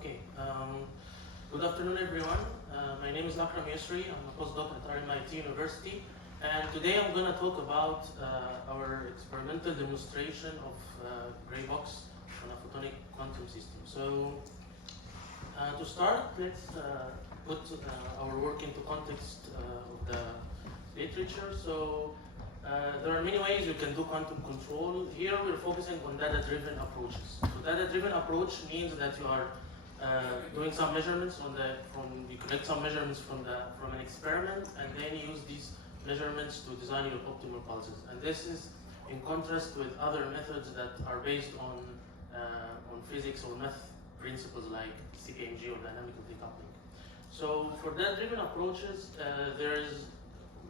Okay. Good afternoon, everyone. My name is Akram Yusri. I'm a postdoc at RMIT University, and today I'm going to talk about our experimental demonstration of Graybox on a photonic quantum system. So, to start, let's put our work into context of the literature. So, there are many ways you can do quantum control. Here we're focusing on data-driven approaches. So data-driven approach means that you are doing some measurements you collect some measurements from an experiment, and then use these measurements to design your optimal pulses. And this is in contrast with other methods that are based on physics or math principles like CKMG or dynamical decoupling. So for data-driven approaches, there is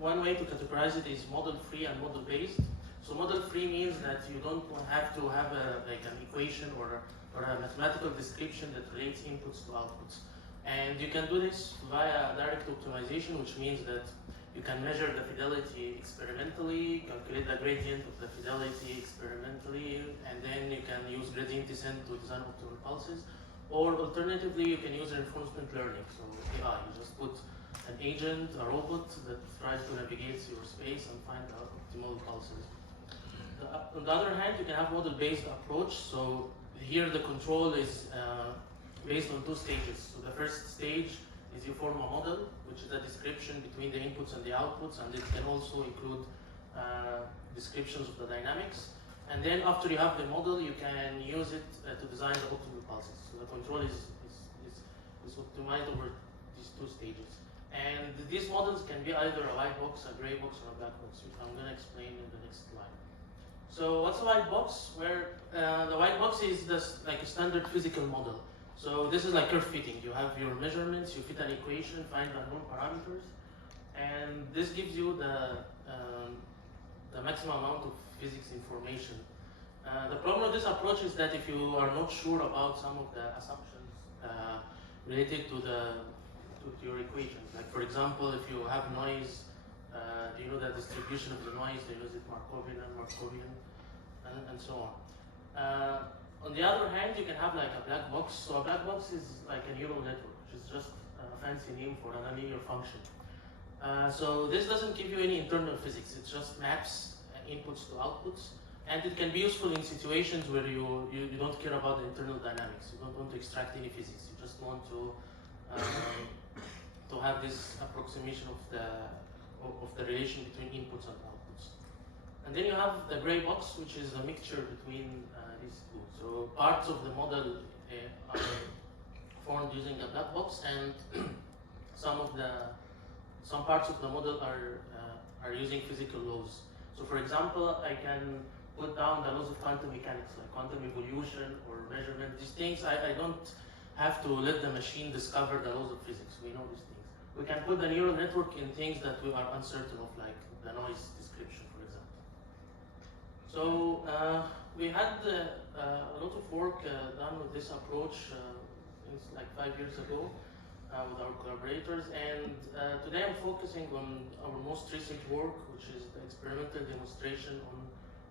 one way to categorize it is model-free and model-based. So model-free means that you don't have to have an equation or a mathematical description that relates inputs to outputs. And you can do this via direct optimization, which means that you can measure the fidelity experimentally, calculate the gradient of the fidelity experimentally, and then you can use gradient descent to design optimal pulses. Or alternatively, you can use reinforcement learning, so AI. You just put an agent, a robot that tries to navigate your space and find the optimal pulses. On the other hand, you can have model-based approach. So here the control is based on two stages. So the first stage is you form a model, which is a description between the inputs and the outputs, and it can also include descriptions of the dynamics. And then after you have the model, you can use it to design the optimal pulses. So the control is optimized over these two stages. And these models can be either a white box, a gray box, or a black box, which I'm going to explain in the next slide. So what's a white box? Where the white box is just like a standard physical model. So this is like curve fitting. You have your measurements, you fit an equation, find unknown parameters, and this gives you the maximum amount of physics information. The problem with this approach is that if you are not sure about some of the assumptions related to your equations, like for example, if you have noise, do you know the distribution of the noise? They use it Markovian and so on. On the other hand, you can have like a black box. So a black box is like a neural network, which is just a fancy name for a nonlinear function. So this doesn't give you any internal physics. It just maps inputs to outputs, and it can be useful in situations where you don't care about the internal dynamics. You don't want to extract any physics. You just want to have this approximation of the relation between inputs and outputs. And then you have the gray box, which is a mixture between these two. So parts of the model are formed using the black box, and some parts of the model are using physical laws. So for example, I can put down the laws of quantum mechanics, like quantum evolution or measurement. These things, I don't have to let the machine discover the laws of physics. We know these things. We can put the neural network in things that we are uncertain of, like the noise description, for example. So we had a lot of work done with this approach like 5 years ago with our collaborators, and today I'm focusing on our most recent work, which is the experimental demonstration on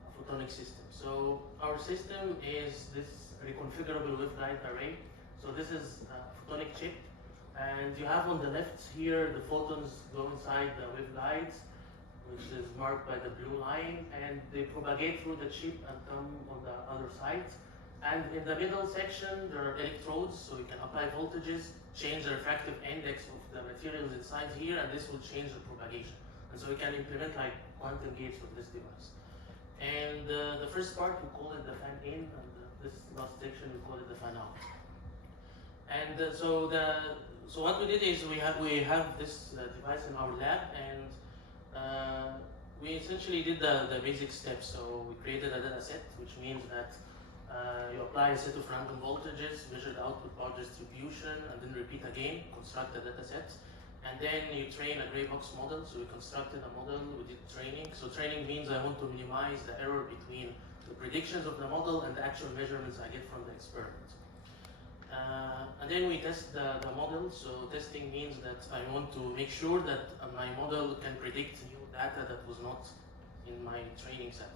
a photonic system. So our system is this reconfigurable waveguide array. So this is a photonic chip, and you have on the left here the photons go inside the waveguides, which is marked by the blue line, and they propagate through the chip and come on the other side. And in the middle section, there are electrodes, so you can apply voltages, change the refractive index of the materials inside here, and this will change the propagation. And so you can implement like quantum gates with this device. And the first part, we call it the fan-in, and this last section, we call it the fan-out. And so what we did is we have this device in our lab, and we essentially did the basic steps. So we created a data set, which means that you apply a set of random voltages, measure the output power distribution, and then repeat again, construct a data set. And then you train a Graybox model. So we constructed a model, we did training. So training means I want to minimize the error between the predictions of the model and the actual measurements I get from the experiment. And then we test the model. So testing means that I want to make sure that my model can predict new data that was not in my training set.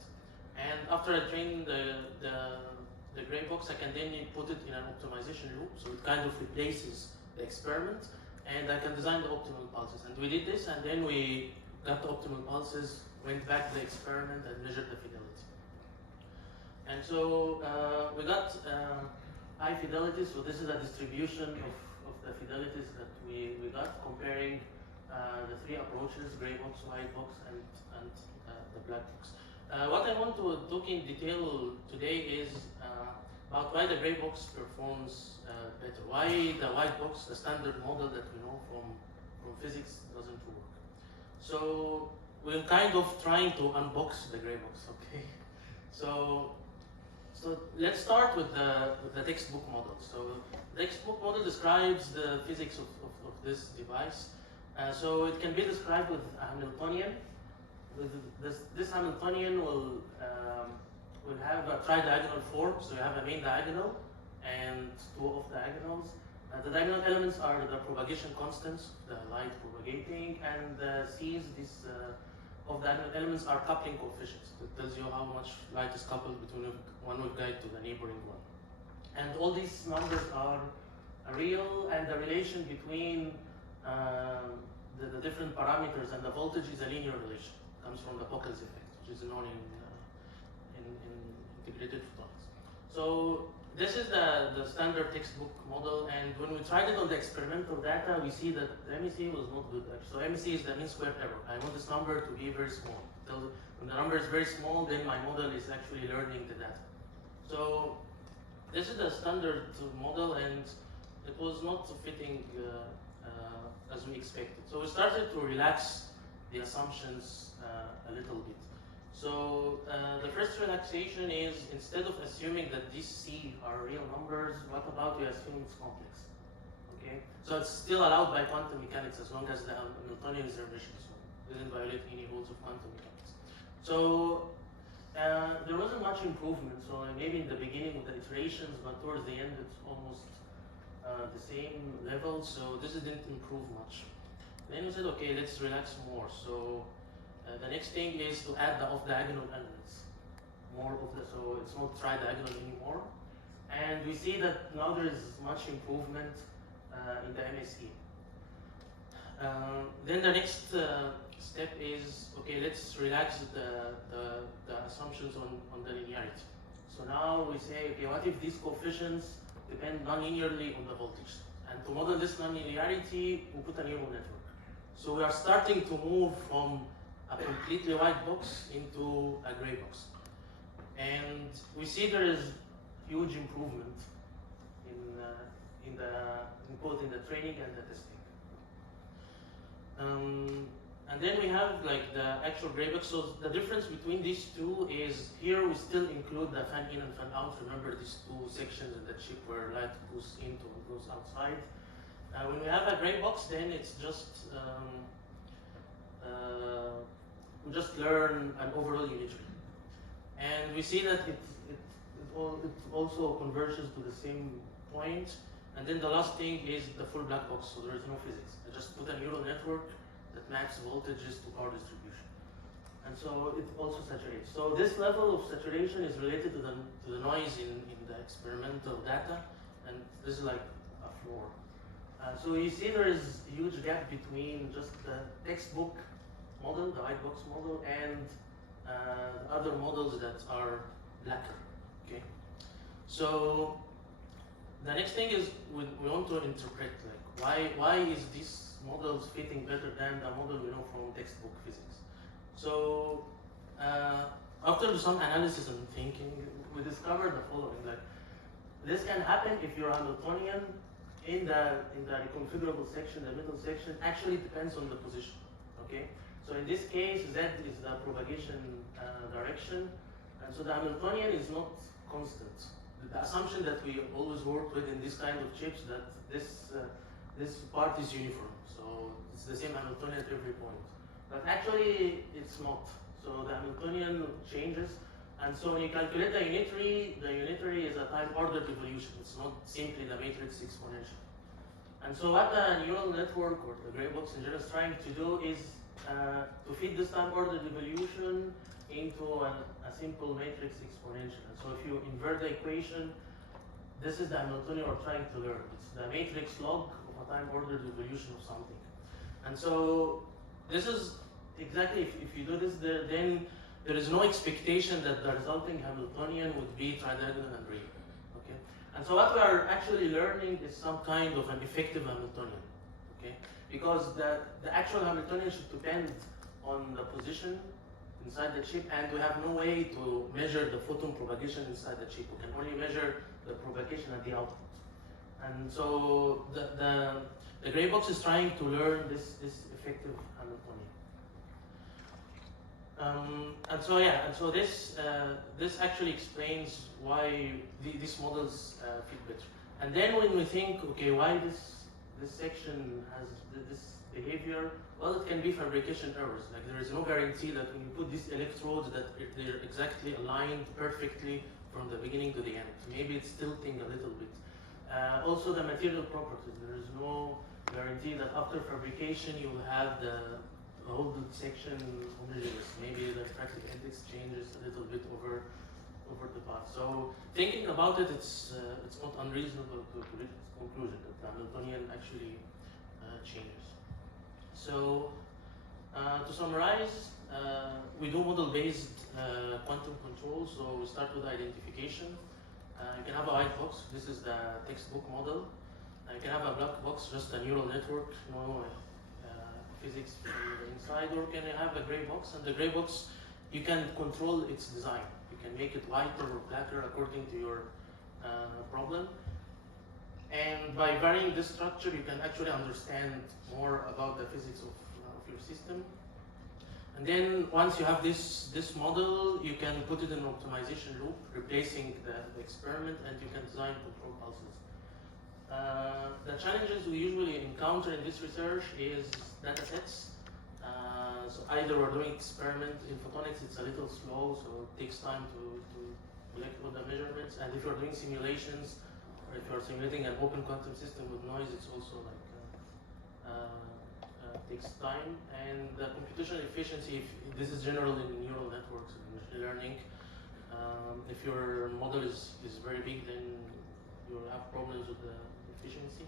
And after I train the Graybox, I can then put it in an optimization loop, so it kind of replaces the experiment, and I can design the optimal pulses. And we did this, and then we got the optimal pulses, went back to the experiment, and measured the fidelity. And so we got high fidelity, so this is a distribution of the fidelities that we got, comparing the three approaches, Graybox, Whitebox, and the black box. What I want to talk in detail today is about why the Graybox performs better, why the Whitebox, the standard model that we know from physics, doesn't work. So we're kind of trying to unbox the Graybox, okay? So let's start with the textbook model. So the textbook model describes the physics of this device. So it can be described with a Hamiltonian. This Hamiltonian will have a tridiagonal form. So you have a main diagonal and two off diagonals. The diagonal elements are the propagation constants, the light propagating, and the C's, of diagonal elements are coupling coefficients. It tells you how much light is coupled between one waveguide to the neighboring one. And all these numbers are real, and the relation between the different parameters and the voltage is a linear relation. It comes from the Pockels effect, which is known in integrated photonics. So this is the standard textbook model, and when we tried it on the experimental data, we see that the MEC was not good. So MEC is the mean squared error. I want this number to be very small. So when the number is very small, then my model is actually learning the data. So this is the standard model, and it was not fitting as we expected. So we started to relax the assumptions a little bit. So the first relaxation is, instead of assuming that these C are real numbers, what about we assume it's complex? Okay, so it's still allowed by quantum mechanics as long as the Hamiltonian is reversible, so it doesn't violate any rules of quantum mechanics. So there wasn't much improvement. So maybe in the beginning with the iterations, but towards the end it's almost the same level. So this didn't improve much. Then we said, okay, let's relax more. So the next thing is to add the off-diagonal elements. So it's not tri-diagonal anymore. And we see that now there is much improvement in the MSE. Then the next step is, okay, let's relax the assumptions on the linearity. So now we say, okay, what if these coefficients depend non-linearly on the voltage? And to model this non-linearity, we put a neural network. So we are starting to move from a completely white box into a gray box. And we see there is huge improvement in both in the training and the testing. And then we have like the actual Graybox. So the difference between these two is here we still include the fan in and fan out. Remember these two sections in the chip where light goes into and goes outside. When we have a Graybox, then it's just we just learn an overall unitary, and we see that it also converges to the same point. And then the last thing is the full black box, so there is no physics. I just put a neural network that maps voltages to power distribution. And so it also saturates. So this level of saturation is related to the noise in the experimental data, and this is like a floor. So you see there is a huge gap between just the textbook model, the white box model, and other models that are blacker. Okay. So the next thing is we want to interpret like why is this models fitting better than the model we know from textbook physics. So after some analysis and thinking, we discovered the following: like this can happen if your Hamiltonian in the reconfigurable section, the middle section, actually depends on the position. Okay. So in this case, Z is the propagation direction, and so the Hamiltonian is not constant. The assumption that we always work with in this kind of chips that this part is uniform, so it's the same Hamiltonian at every point. But actually, it's not. So the Hamiltonian changes, and so when you calculate the unitary is a time-ordered evolution. It's not simply the matrix exponential. And so what the neural network or the Graybox in general is trying to do is to feed this time-ordered evolution into a simple matrix exponential. And so if you invert the equation, this is the Hamiltonian we're trying to learn. It's the matrix log of a time-ordered evolution of something. And so this is exactly, if you do this, then there is no expectation that the resulting Hamiltonian would be tridiagonal and real. Okay? And so what we are actually learning is some kind of an effective Hamiltonian. Okay? Because the actual Hamiltonian should depend on the position inside the chip, and we have no way to measure the photon propagation inside the chip. We can only measure the propagation at the output. And so the Graybox is trying to learn this effective Hamiltonian. And so this actually explains why these models fit better. And then when we think, okay, why this section has this behavior, well, it can be fabrication errors. Like there is no guarantee that when you put these electrodes that they're exactly aligned perfectly from the beginning to the end. Maybe it's tilting a little bit. Also the material properties. There is no guarantee that after fabrication you will have the whole section homogeneous. Maybe the refractive index changes a little bit over the path. So thinking about it, it's not unreasonable to reach this conclusion that the Hamiltonian actually changes. So to summarize, we do model-based quantum control. So we start with identification. You can have a white box. This is the textbook model. You can have a black box, just a neural network, no physics inside, or can you have a gray box? And the gray box, you can control its design. You can make it whiter or blacker according to your problem. And by varying this structure, you can actually understand more about the physics of your system. And then once you have this model, you can put it in an optimization loop, replacing the experiment, and you can design control pulses. The challenges we usually encounter in this research is data sets. So either we're doing experiment in photonics, it's a little slow, so it takes time to collect all the measurements. And if you're doing simulations, or if you're simulating an open quantum system with noise, it's also like takes time. And the computational efficiency, if this is general in neural networks and machine learning, if your model is very big, then you'll have problems with the efficiency.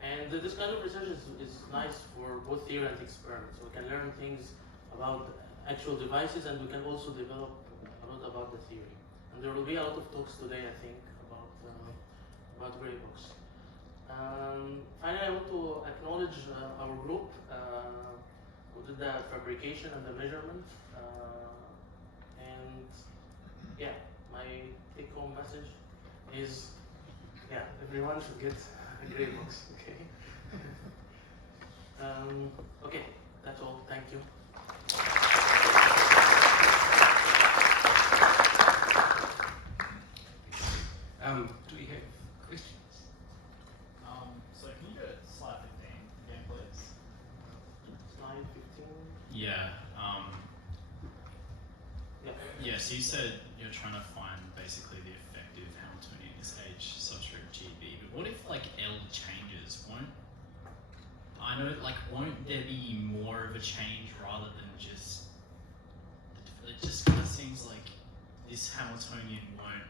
And this kind of research is nice for both theory and experiment. So we can learn things about actual devices, and we can also develop a lot about the theory. And there will be a lot of talks today, I think, about Graybox. Finally, I want to acknowledge our group who did the fabrication and the measurement. And yeah, my take-home message is, yeah, everyone should get a Graybox. Okay. Okay, that's all. Thank you. Do we have questions? So can you go to slide 15 again, please? Slide 15. Yeah. Yeah. Yeah. So you said you're trying to find basically the effective Hamiltonian is H subscript GB, but what if like L changes? Won't there be more of a change rather than just? It just kind of seems like this Hamiltonian won't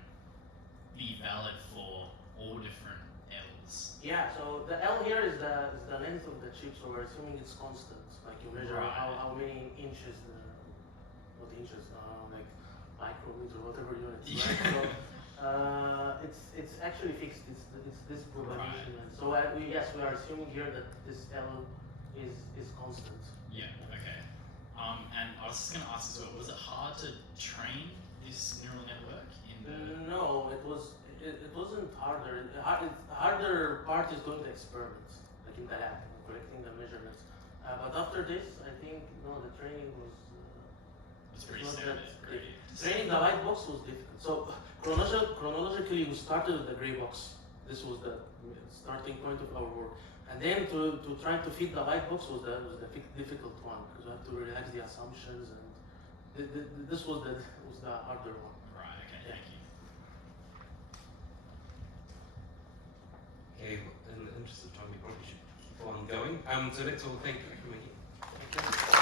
be valid for all different L's. Yeah, so the L here is the length of the chip, so we're assuming it's constant. Like you measure Right. how many inches, what inches, like micrometers or whatever units, right? So it's actually fixed. It's this propagation. Right. And so we are assuming here that this L is constant. Yeah. Okay. And I was just going to ask as well, was it hard to train this neural network in the? No, it wasn't harder. The harder part is doing the experiments, like in the lab, collecting the measurements. But after this, I think no, the training was. It's pretty not standard. that Pretty. Training the white box was difficult. So chronologically, we started with the gray box. This was the starting point of our work, and then to try to fit the white box was the difficult one, because we had to relax the assumptions, and this was the harder one. Right. Okay. Thank you. Okay, in the interest of time, we probably should keep on going. So let's all thank you for coming here. Thank you.